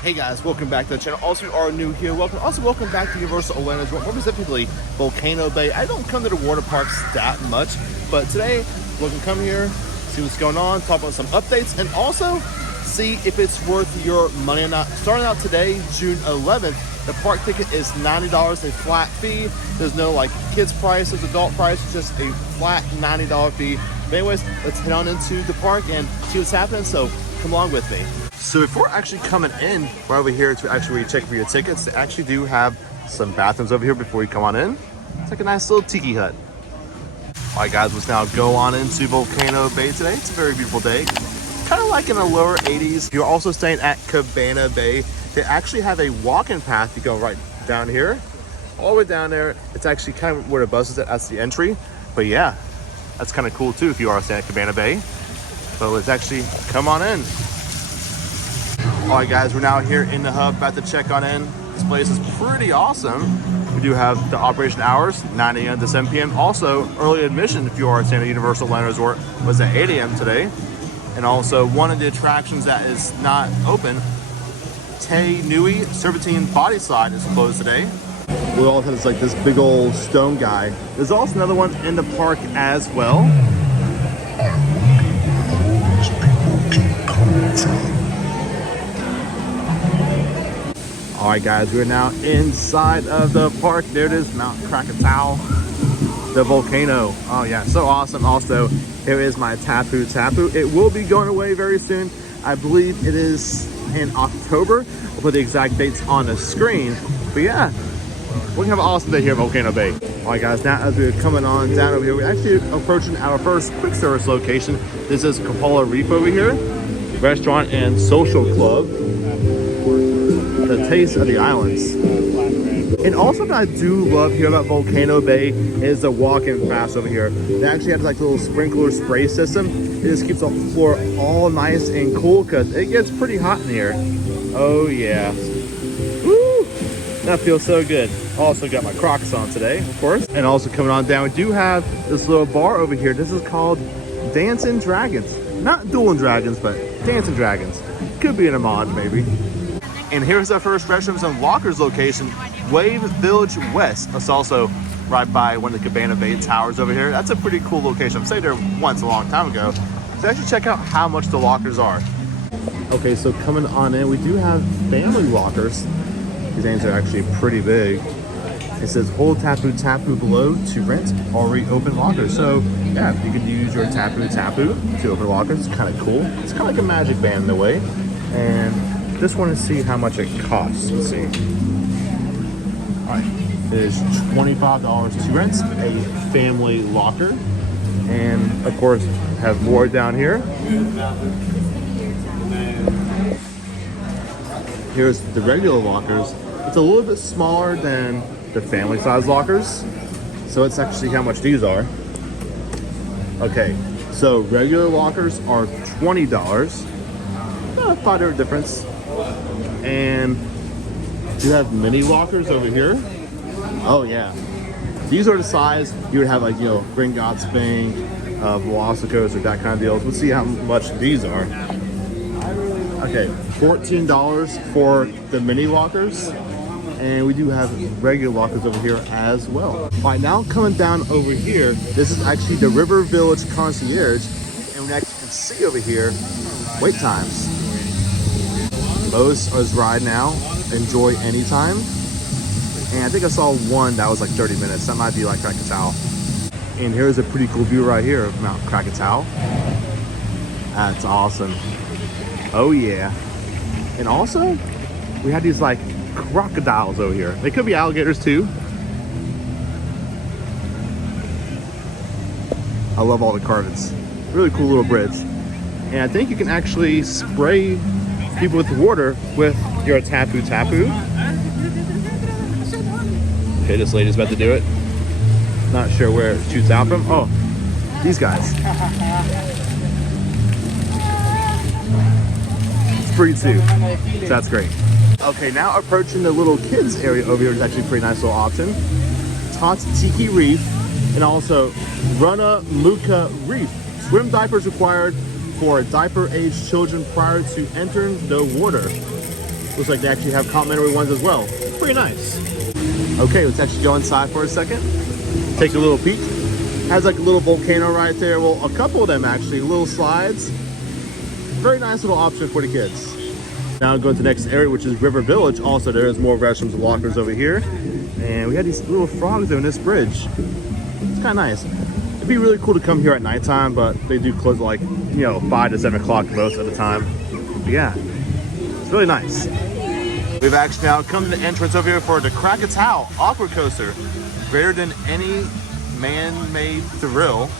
Hey guys, welcome back to the channel. Also, if you are new here, welcome back to Universal Orlando, more specifically Volcano Bay. I don't come to the water parks that much, but today we're gonna come here, see what's going on, talk about some updates, and also see if it's worth your money or not. Starting out today, June 11th, the park ticket is $90, a flat fee. There's no like kids price, there's adult price, it's just a flat $90 fee. But anyways, let's head on into the park and see what's happening, so come along with me. So before actually coming in, right over here to actually check for your tickets, they actually do have some bathrooms over here before you come on in. It's like a nice little tiki hut. All right guys, let's now go on into Volcano Bay today. It's a very beautiful day. Kind of like in the lower 80s. You're also staying at Cabana Bay. They actually have a walking path. You go right down here, all the way down there. It's actually kind of where the bus is at. That's the entry. But yeah, that's kind of cool too if you are staying at Cabana Bay. So let's actually come on in. All right guys, we're now here in the hub, about to check on in. This place is pretty awesome. We do have the operation hours, 9 a.m. to 7 p.m. Also, early admission if you are staying at Universal Orlando Resort was at 8 a.m. today. And also one of the attractions that is not open, Te Nui Serpentine Body Slide is closed today. We also have like this big old stone guy. There's also another one in the park as well. All right guys, we're now inside of the park. There it is, Mount Krakatoa, the volcano. Oh yeah, so awesome. Also, here is my Tapu Tapu. It will be going away very soon. I believe it is in October. I'll put the exact dates on the screen. But yeah, we're gonna have an awesome day here at Volcano Bay. All right guys, now as we're coming on down over here, we're actually approaching our first quick service location. This is Cupola Reef over here, restaurant and social club. The taste of the islands. And also what I do love here about Volcano Bay is the walk-in pass over here. They actually have like a little sprinkler spray system. It just keeps the floor all nice and cool because it gets pretty hot in here. Oh yeah. Woo! That feels so good. Also got my Crocs on today, of course. And also coming on down, we do have this little bar over here. This is called Dancing Dragons. Not Dueling Dragons, but Dancing Dragons. Could be an homage maybe. And here's our first restrooms and lockers location, Wave Village West. That's also right by one of the Cabana Bay towers over here. That's a pretty cool location. I've stayed there once a long time ago. So actually check out how much the lockers are. Okay, so coming on in, we do have family lockers. These things are actually pretty big. It says hold Tapu Tapu below to rent already open lockers. So yeah, you can use your Tapu Tapu to open lockers. It's kind of cool. It's kind of like a magic band in a way. And just want to see how much it costs. Let's see. All right, it is $25 to rent a family locker, and of course have more down here. Here's the regular lockers. It's a little bit smaller than the family size lockers, so let's actually see how much these are. Okay, so regular lockers are $20. $5 difference. And you have mini lockers over here. Oh yeah, these are the size you would have, like, you know, Gringotts Bank, Velocicos, or that kind of deals. Let's see how much these are. Okay, $14 for the mini lockers, and we do have regular lockers over here as well. All right, now coming down over here, this is actually the River Village Concierge, and we actually can see over here wait times. Most is ride now, enjoy anytime. And I think I saw one that was like 30 minutes. That might be like Krakatoa. And here's a pretty cool view right here of Mount Krakatoa. That's awesome. Oh yeah. And also, we had these like crocodiles over here. They could be alligators too. I love all the carvings. Really cool little bridge. And I think you can actually spray people with water with your Tapu Tapu. Okay, this lady's about to do it. Not sure where it shoots out from. Oh, these guys. It's free too, so that's great. Okay, now approaching the little kids area over here is actually a pretty nice little option. Tots Tiki Reef, and also Runa Muka Reef. Swim diapers required for diaper-aged children prior to entering the water. Looks like they actually have complimentary ones as well. Pretty nice. Okay, let's actually go inside for a second. Take a little peek. Has like a little volcano right there. Well, a couple of them actually, little slides. Very nice little option for the kids. Now going to the next area, which is River Village. Also, there's more restrooms and lockers over here. And we had these little frogs on this bridge. It's kind of nice. It'd be really cool to come here at nighttime, but they do close at like, 5 to 7 o'clock most of the time. But yeah, it's really nice. We've actually now come to the entrance over here for the Krakatoa Aqua Coaster. Greater than any man-made thrill.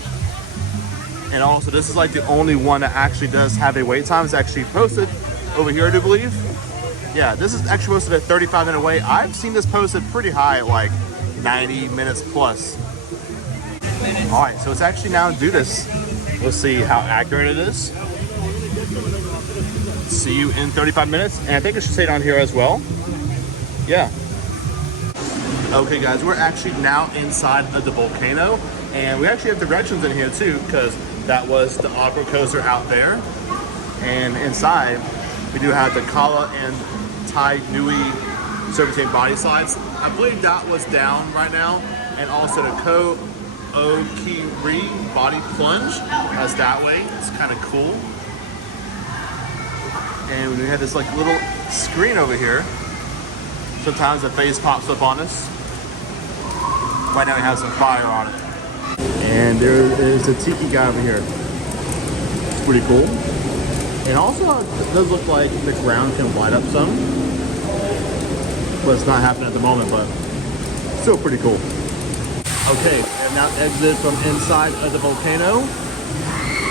And also, this is like the only one that actually does have a wait time. It's actually posted over here, I do believe. Yeah, this is actually posted at 35-minute wait. I've seen this posted pretty high at like 90 minutes plus. All right, so it's actually now do this. We'll see how accurate it is. See you in 35 minutes. And I think it should say down here as well. Yeah. Okay guys, we're actually now inside of the Volcano. And we actually have directions in here too, because that was the aqua coaster out there. And inside, we do have the Kala and Tai Nui serpentine body slides. I believe that was down right now. And also the Ko Okiri body plunge. That's that way. It's kind of cool. And we have this like little screen over here. Sometimes the face pops up on us. Right now we have some fire on it. And there is a tiki guy over here. It's pretty cool. And also it does look like the ground can light up some. But it's not happening at the moment, but still pretty cool. Okay, and now exited from inside of the Volcano.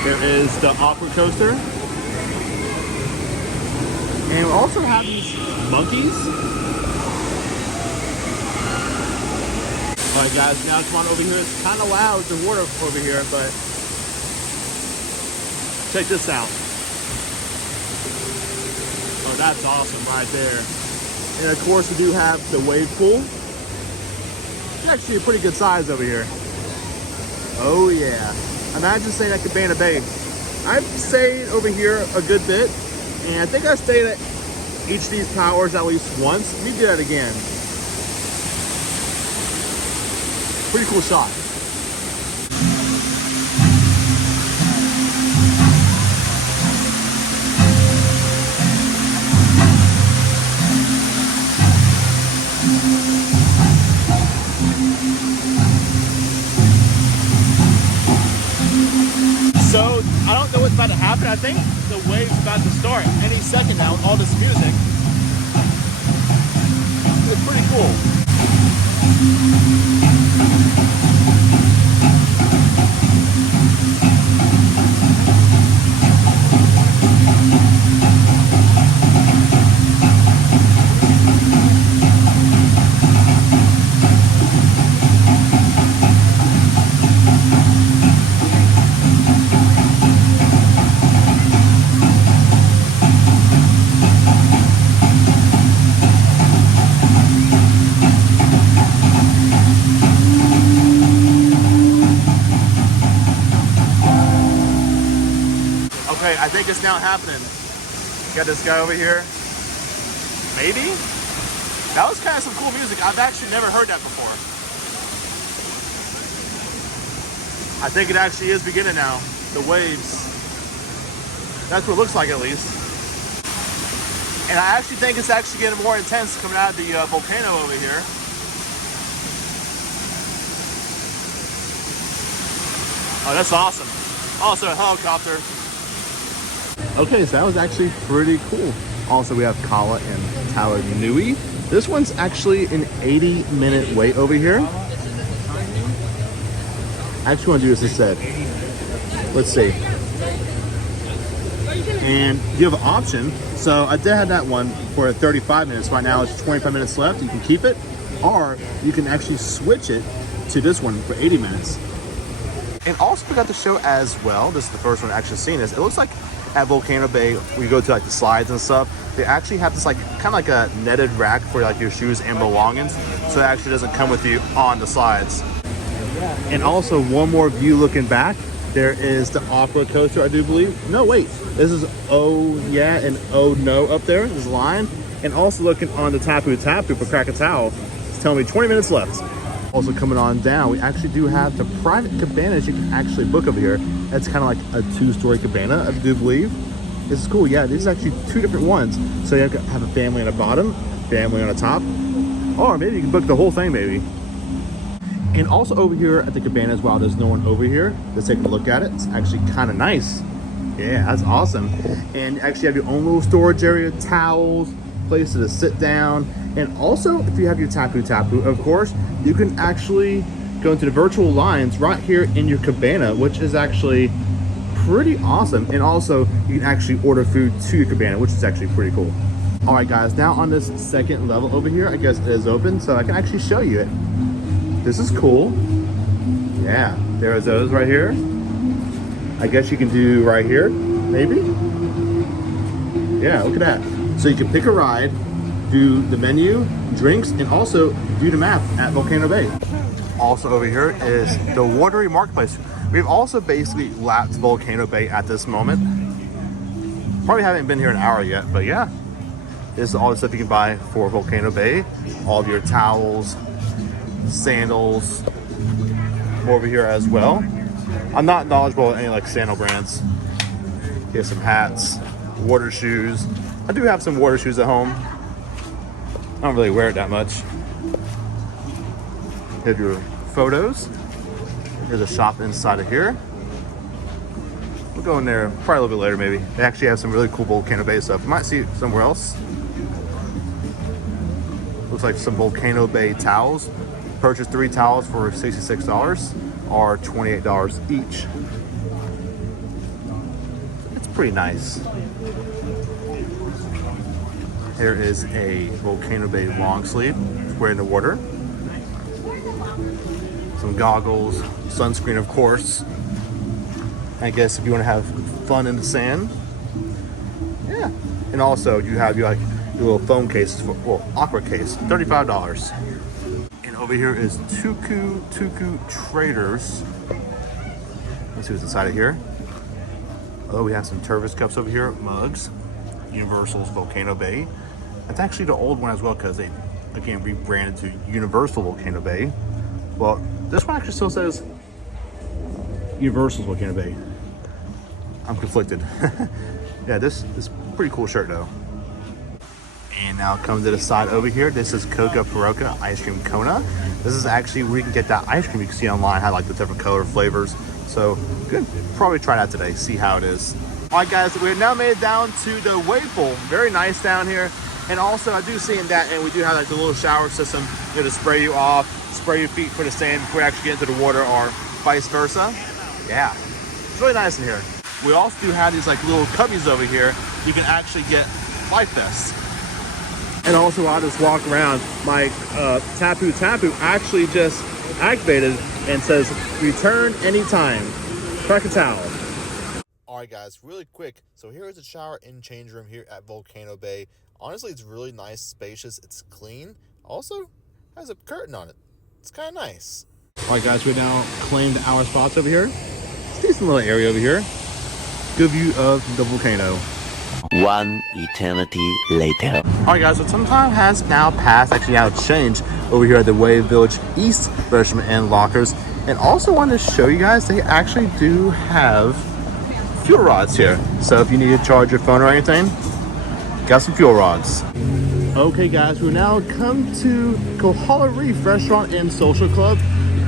There is the aqua coaster. And we also have these monkeys. Alright guys, now come on over here. It's kind of loud with the water over here, but check this out. Oh, that's awesome right there. And of course we do have the wave pool. It's actually a pretty good size over here. Oh yeah. Imagine staying at Cabana Bay. I've stayed over here a good bit. And I think I stayed at each of these towers at least once. Let me do that again. Pretty cool shot. So, I don't know what's about to happen. I think the wave's about to start any second now with all this music. It's pretty cool. I think it's now happening. Got this guy over here. Maybe? That was kind of some cool music. I've actually never heard that before. I think it actually is beginning now. The waves. That's what it looks like at least. And I actually think it's actually getting more intense coming out of the volcano over here. Oh, that's awesome. Also a helicopter. Okay, so that was actually pretty cool. Also, we have Kala and Tai Nui. This one's actually an 80-minute wait over here. I actually want to do this instead. Let's see. And you have an option. So I did have that one for 35 minutes. Right now it's 25 minutes left. You can keep it, or you can actually switch it to this one for 80 minutes. And also we got the show as well. This is the first one I've actually seen this. It looks like at Volcano Bay, when you go to like the slides and stuff, they actually have this like kind of like a netted rack for like your shoes and belongings, so it actually doesn't come with you on the slides. And also one more view looking back, there is the aqua coaster, I do believe. No, wait, this is oh yeah and oh no up there, this line. And also looking on the Tapu Tapu for Krakatoa, it's telling me 20 minutes left. Also coming on down, we actually do have the private cabanas you can actually book over here. That's kind of like a 2-story cabana, I do believe. This is cool. Yeah, these are actually 2 different ones. So you have a family on the bottom, family on the top, or maybe you can book the whole thing maybe. And also over here at the cabanas, while there's no one over here, let's take a look at it. It's actually kind of nice. Yeah, that's awesome. And you actually have your own little storage area, towels, places to sit down. And also, if you have your Tapu Tapu, of course, you can actually go into the virtual lines right here in your cabana, which is actually pretty awesome. And also, you can actually order food to your cabana, which is actually pretty cool. All right, guys, now on this second level over here, I guess it is open, so I can actually show you it. This is cool. Yeah, there's those right here. I guess you can do right here, maybe. Yeah, look at that. So you can pick a ride, do the menu, drinks, and also do the map at Volcano Bay. Also over here is the Watery Marketplace. We've also basically lapped Volcano Bay at this moment. Probably haven't been here an hour yet, but yeah. This is all the stuff you can buy for Volcano Bay. All of your towels, sandals, over here as well. I'm not knowledgeable in any like sandal brands. Here's some hats, water shoes. I do have some water shoes at home. I don't really wear it that much. Here's your photos. Here's a shop inside of here. We'll go in there probably a little bit later maybe. They actually have some really cool Volcano Bay stuff. You might see it somewhere else. Looks like some Volcano Bay towels. Purchase 3 towels for $66 or $28 each. It's pretty nice. Here is a Volcano Bay long sleeve, wear in the water. Some goggles, sunscreen of course. I guess if you want to have fun in the sand. Yeah. And also you have your little phone cases for, well, aqua case, $35. Over here is Tuku Traders. Let's see what's inside of here. Oh, we have some Tervis cups over here, mugs, Universal's Volcano Bay. That's actually the old one as well because they, again, rebranded to Universal Volcano Bay. Well, this one actually still says Universal's Volcano Bay. I'm conflicted. Yeah, this is a pretty cool shirt though. And now come to the side over here. This is Coca Paroka Ice Cream Kona. This is actually where you can get that ice cream. You can see online how like the different color flavors. So good. Probably try that today. See how it is. All right, guys. We've now made it down to the wave pool. Very nice down here. And also, I do see in that, and we do have like the little shower system, you know, to spray you off, spray your feet for the sand before you actually get into the water, or vice versa. Yeah, it's really nice in here. We also do have these like little cubbies over here. You can actually get life vests. And also, while I just walk around, my Tapu Tapu actually just activated and says, return anytime. Krakatoa. All right, guys, really quick. So here is the shower and change room here at Volcano Bay. Honestly, it's really nice, spacious, it's clean. Also, has a curtain on it. It's kind of nice. All right, guys, we now claimed our spots over here. It's a decent little area over here. Good view of the volcano. One eternity later. Alright guys, so some time has now passed, actually now changed over here at the Wave Village East restaurant and lockers. And also wanted to show you guys, they actually do have fuel rods here. So if you need to charge your phone or anything, got some fuel rods. Okay guys, we've now come to Kohala Reef Restaurant and Social Club.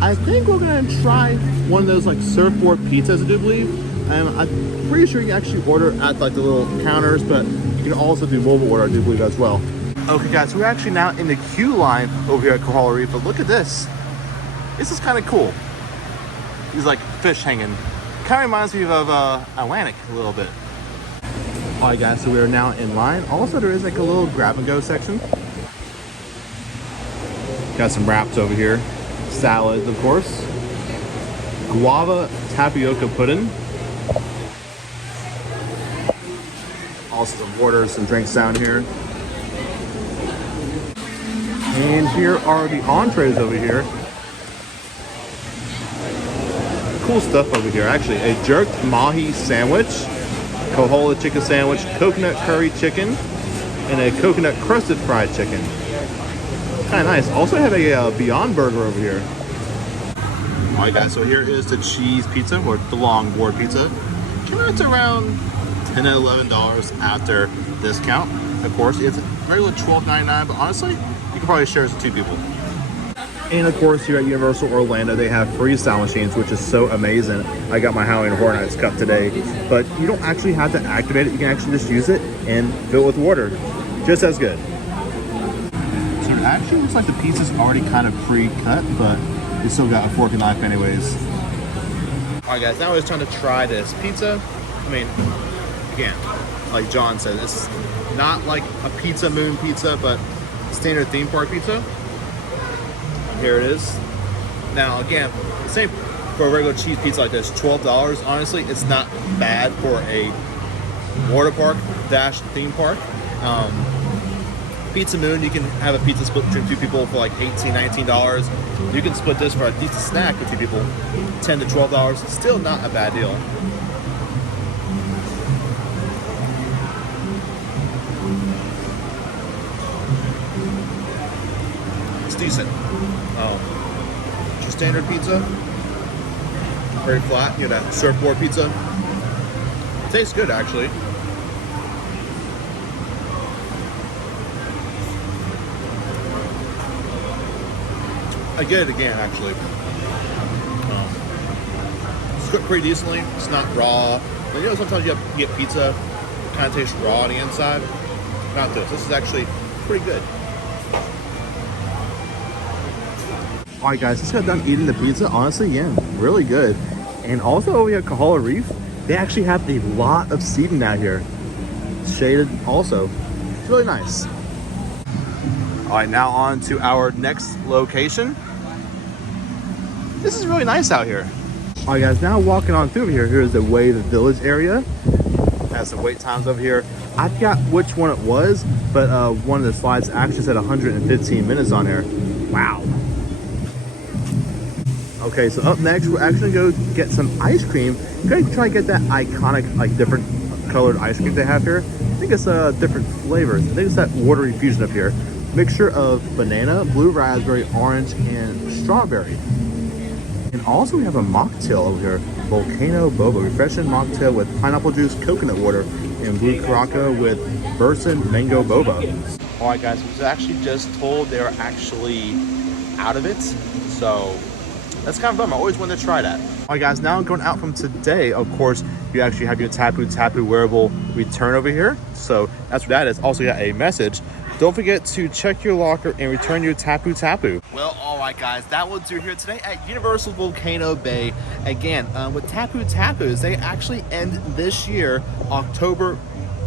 I think we're gonna try one of those like surfboard pizzas, I do believe. I'm pretty sure you can actually order at like the little counters, but you can also do mobile order, I do believe as well. Okay guys, we're actually now in the queue line over here at Kohala Reef, but look at this. This is kind of cool. These like fish hanging. Kind of reminds me of Atlantic a little bit. All right guys, so we are now in line. Also there is like a little grab and go section. Got some wraps over here. Salads, of course. Guava tapioca pudding. Also some water, some drinks down here. And here are the entrees over here. Cool stuff over here. Actually, a jerked mahi sandwich, Kohala chicken sandwich, coconut curry chicken, and a coconut crusted fried chicken. Kind of nice. Also have a Beyond Burger over here. All right, guys. So here is the cheese pizza, or the long board pizza. Came out to around $10 to $11 after discount. Of course, it's regular $12.99, but honestly, you can probably share this with 2 people. And of course, here at Universal Orlando, they have freestyle machines, which is so amazing. I got my Halloween Horror Nights cup today, but you don't actually have to activate it. You can actually just use it and fill it with water. Just as good. So it actually looks like the pizza's already kind of pre-cut, but it's still got a fork and knife anyways. All right, guys, now it's time to try this pizza. I mean, again, like John said, it's not like a Pizza Moon pizza, but standard theme park pizza. Here it is. Now, again, same for a regular cheese pizza like this, $12. Honestly, it's not bad for a water park dash theme park. Pizza Moon, you can have a pizza split between 2 people for like $18, $19. You can split this for a decent snack with 2 people, $10 to $12. Still not a bad deal. It's decent. Just standard pizza, very flat. You know, that surfboard pizza. It tastes good, actually. I get it again, actually. It's cooked pretty decently. It's not raw. You know, sometimes you get pizza, it kind of tastes raw on the inside. Not this. This is actually pretty good. All right, guys, just got done eating the pizza. Honestly, yeah, really good. And also over here at Kahala Reef, they actually have a lot of seating out here. Shaded also. It's really nice. All right, now on to our next location. This is really nice out here. All right, guys, now walking on through here, here's the Wave Village area. Has some wait times over here. I forgot which one it was, but one of the slides actually said 115 minutes on there. Wow. Okay, so up next, we're actually going to go get some ice cream. We're going to try and get that iconic, like, different colored ice cream they have here. I think it's different flavors. I think it's that watery fusion up here. Mixture of banana, blue raspberry, orange, and strawberry. And also we have a mocktail over here. Volcano Boba, refreshing mocktail with pineapple juice, coconut water, and blue Caraca with Burson Mango Boba. All right, guys, we was actually just told they're actually out of it. So that's kind of fun. I always wanted to try that. All right, guys, now going out from today, of course, you actually have your Tapu wearable return over here. So that's what that is. Also got a message. Don't forget to check your locker and return your Tapu. Well, all right, guys, that will do here today at Universal Volcano Bay. Again, with Tapus, they actually end this year, October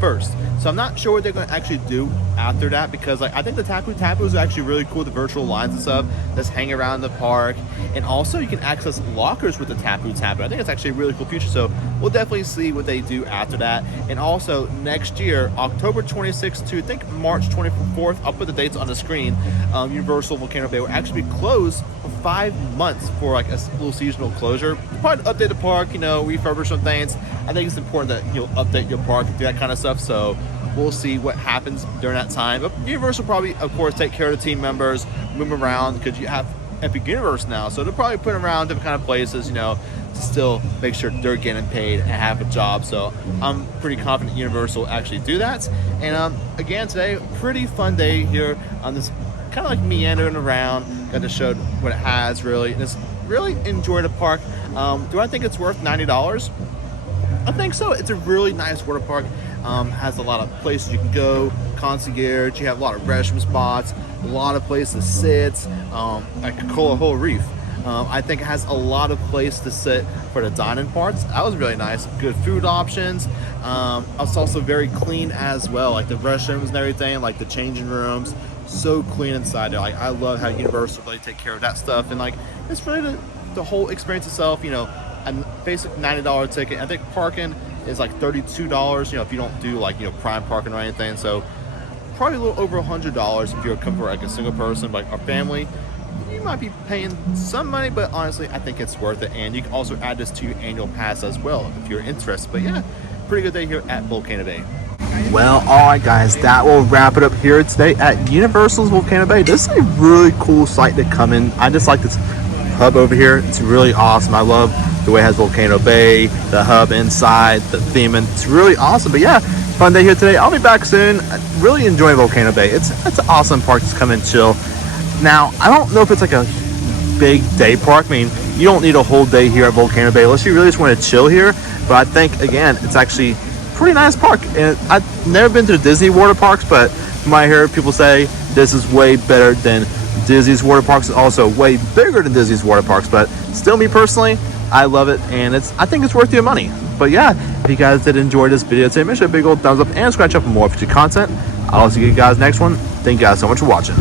1st. So I'm not sure what they're going to actually do after that, because like I think the Tapu is actually really cool, the virtual lines and stuff that's hanging around the park. And also you can access lockers with the Tapu. I think it's actually a really cool feature, so we'll definitely see what they do after that. And also next year, October 26th to I think March 24th, I'll put the dates on the screen, Universal Volcano Bay will actually be closed for 5 months for like a little seasonal closure. Probably update the park, you know, refurbish some things. I think it's important that you'll update your park and do that kind of stuff. So we'll see what happens during that time. But Universal probably, of course, take care of the team members, move them around, because you have Epic Universe now. So they'll probably put them around different kind of places, you know, to still make sure they're getting paid and have a job. So I'm pretty confident Universal will actually do that. And again, today, pretty fun day here on this kind of like meandering around. Got to show what it has, really. And it's really enjoyed the park. Do I think it's worth $90? I think so. It's a really nice water park. Has a lot of places you can go, concierge. You have a lot of restroom spots, a lot of places to sit. At Kahala Reef, I think it has a lot of place to sit for the dining parts. That was really nice. Good food options. It's also very clean as well, like the restrooms and everything, like the changing rooms. So clean inside there. Like I love how Universal really take care of that stuff, and like it's really the whole experience itself. You know, a basic $90 ticket. I think parking is like $32, you know, if you don't do like, you know, prime parking or anything. So probably a little over $100 if you're coming for like a single person, like a family. You might be paying some money, but honestly, I think it's worth it. And you can also add this to your annual pass as well if you're interested. But yeah, pretty good day here at Volcano Bay. Well, all right, guys, that will wrap it up here today at Universal's Volcano Bay. This is a really cool site to come in. I just like this hub over here. It's really awesome. I love the way it has Volcano Bay, the hub inside, the theme, and it's really awesome. But yeah, fun day here today. I'll be back soon. I really enjoy Volcano Bay. It's an awesome park to come and chill. Now, I don't know if it's like a big day park. I mean, you don't need a whole day here at Volcano Bay unless you really just want to chill here. But I think, again, it's actually pretty nice park. And I've never been to the Disney water parks, but you might hear people say this is way better than Disney's water parks, also way bigger than Disney's water parks. But still, me personally, I love it, and I think it's worth your money. But yeah, if you guys did enjoy this video today, make sure a big old thumbs up and subscribe for more future content. I'll see you guys next one. Thank you guys so much for watching.